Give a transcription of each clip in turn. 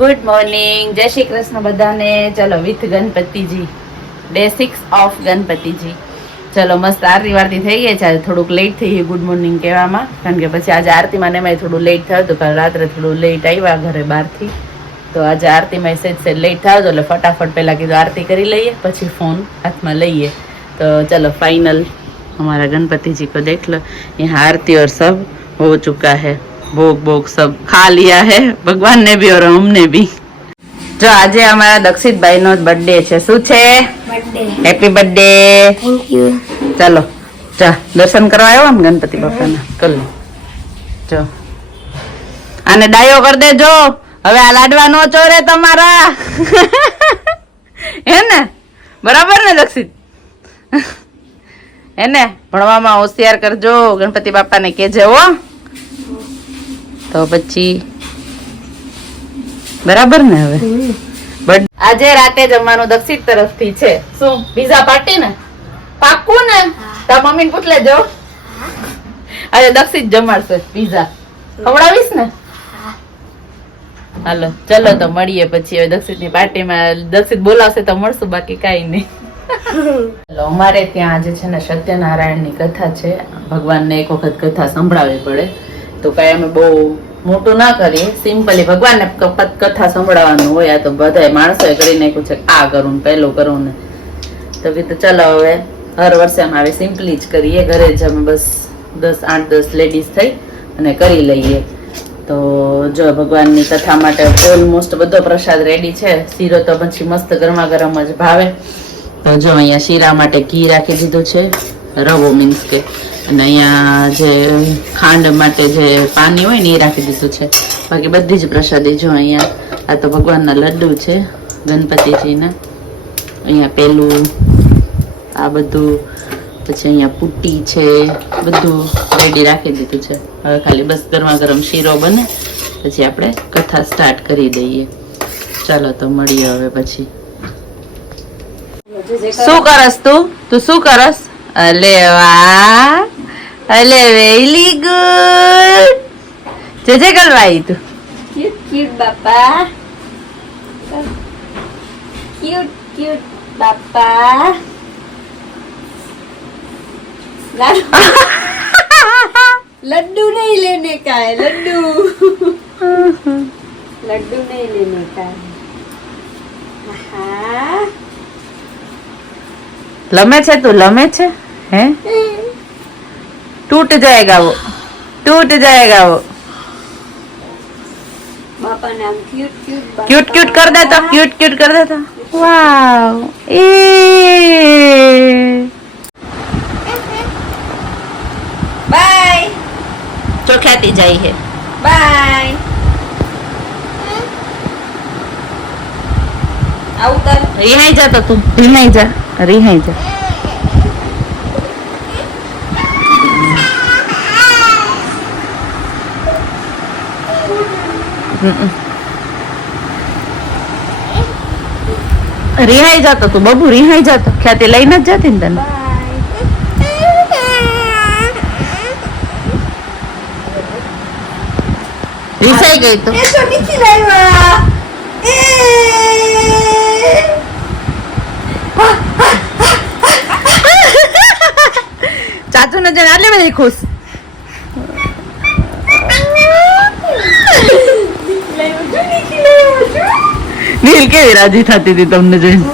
Good morning, જય શ્રી કૃષ્ણ બધાને. ચલો વિથ ગણપતિજી, ડે 6 ઓફ ગણપતિજી. ચલો મસ્ત આરતી વારતી થઈ ગઈ છે. આજે થોડુંક લેટ થઈ ગયું ગુડ મોર્નિંગ કહેવામાં, કારણ કે પછી આજે આરતીમાં ને એમાં થોડું લેટ થયું હતું, કારણ રાત્રે થોડું લેટ આવ્યા ઘરે બહારથી, તો આજે આરતીમાં સેજ લેટ થયો એટલે ફટાફટ પહેલા કીધું આરતી કરી લઈએ, પછી ફોન હાથમાં લઈએ. તો ચલો फाइनल हमारा गणपति जी को देख लो, यहाँ आरती और सब हो चुका है, भोग भोग सब खा लिया है, भगवान ने भी और हमने भी. जो આજે અમારા દક્ષિતભાઈ નો બર્થડે છે. શું છે? Birthday. Happy birthday. Thank you. ચલો જા દર્શન કરવા આવ્યો ને ગણપતિ બાપાના, કર લો. જો આને ડાયો કરી દેજો, હવે આ લાડવા નો ચોરે તમારા. હે ને? બરાબર ને દક્ષિત? એને ભણવામાં હોશિયાર કરજો, ગણપતિ બાપાને કેજે હો. તો પછી બરાબર ને? હવે આજે રાતે જમવાનું દક્ષિત તરફથી છે. શું પીઝા પાર્ટી ને? પાક્કું ને? તાર મમ્મીને પૂછ લેજો. આજે દક્ષિત જમાડશે પીઝા, ખવડાવીશ ને? હાલો ચલો તો મળીએ પછી. હવે દક્ષિતની પાર્ટીમાં દક્ષિત બોલાવશે તો મળશું, બાકી કઈ નહીં. અમારે ત્યાં આજે છે ને સત્યનારાયણ ની કથા છે. ભગવાનને એક વખત કથા સંભળાવવી પડે, તો કઈ અમે બહુ મોટું ના કરીએ, સિમ્પલી ભગવાનને કથા સંભળાવવાનું હોય. આ તો બધા માણસોએ કરી નાખ્યું છે, આ કરું ને પેલું કરું ને, તો કીધું ચલો હવે હર વર્ષે અમે આવી સિમ્પલી જ કરીએ. ઘરે જ અમે બસ 8-10 લેડીઝ થઈ અને કરી લઈએ. તો જો ભગવાનની કથા માટે ઓલમોસ્ટ બધો પ્રસાદ રેડી છે. શીરો તો પછી મસ્ત ગરમા ગરમ જ ભાવે. તો જો અહીંયા શીરા માટે ઘી રાખી દીધું છે, રવો મીન્સ કે, અને અહીંયા જે ખાંડ માટે જે પાણી હોય ને એ રાખી દીધું છે. બાકી બધી જ પ્રસાદી જો અહીંયા. આ તો ભગવાનના લડ્ડુ છે ગણપતિજીના. અહીંયા પેલું આ બધું, પછી અહીંયા પુટ્ટી છે, બધું રેડી રાખી દીધું છે. હવે ખાલી બસ ગરમા ગરમ શીરો બને પછી આપણે કથા સ્ટાર્ટ કરી દઈએ. ચાલો તો મળીએ હવે પછી. શું કરસ તું? તું શું કરસ? અલે વાહ, અલે વેરી ગુડ. જે કરવાઈ તું? ક્યુટ ક્યુટ બાપા, ક્યુટ ક્યુટ બાપા. लड्डू नहीं लेने का है, लड्डू लड्डू नहीं लेने का है. लमे छे तू, लमे छे हैं? टूट जाएगा वो, टूट जाएगा वो. बापा नाम क्यूट क्यूट, क्यूट क्यूट कर दे तो, क्यूट क्यूट कर दे तो. वाव, ए बाय. ચોખ્યાતી જાય છે. બાય. આવું કર. રિહાઈ જા તો તું, રિહાઈ જા, રિહાઈ જા. રિહાઈ જા તો તું બબુ, રિહાઈ જા તો. ખ્યાતિ લઈને જ જતી ને તને. રિસાઈ ગઈ તો ચાચુ ને જઈને આટલી બધી ખુશ. નીલ કેવી રાજી થતી હતી તમને જોઈને.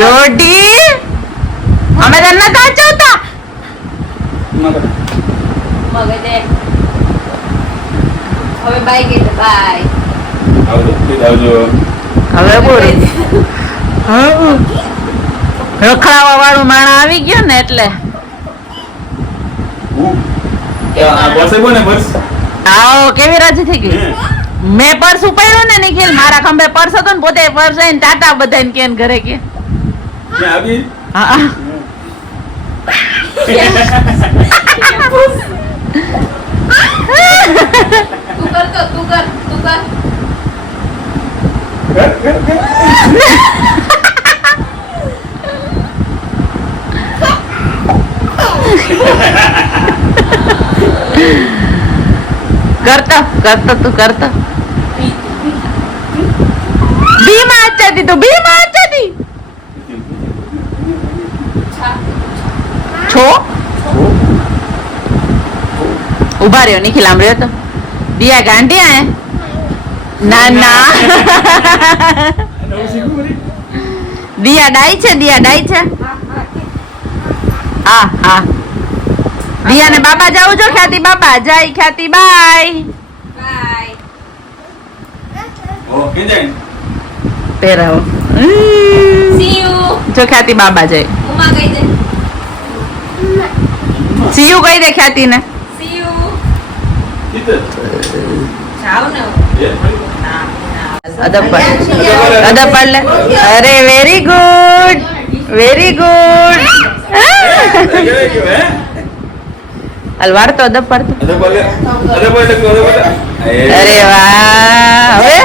દોડી અમે તને નતા ચાવતા. મગજે હવે બાય ગઈ, બાય. હવે બોલ, રખડાવા વાળું માણા આવી ગયો ને એટલે. આવો કેવી રાજી થઈ ગઈ. મેં પર્સ ઉપાડ્યું ને નિખિલ, મારા ખંભે પર્સ હતો ને, પોતે પર્સ આવીને ટાટા બધાને કે ઘરે કે. હા તું કર તો, તું કર, તું કર. करता तू करता बीमा अच्छा थी तो बीमा अच्छा थी छो उभा रहो निखिल आम रहो तो दिया गांडिया है ना ना दिया डाई છે હા હા દિયા ને બાબા જાવું જો ખ્યાતિ બાબા જાય ખ્યાતિ બાય ઓકે જૈન પહેરાવો See you. જો ખ્યાતિ બાબા જાય ઉમા કહી દે. સીયુ કહી દે ખ્યાતિ ને See you. ઇતર જાઓ ને. અદબ પડ લે અરે વેરી ગુડ હલવાડ તો અદબ પડતો અરે બોલે અરે વાહ હવે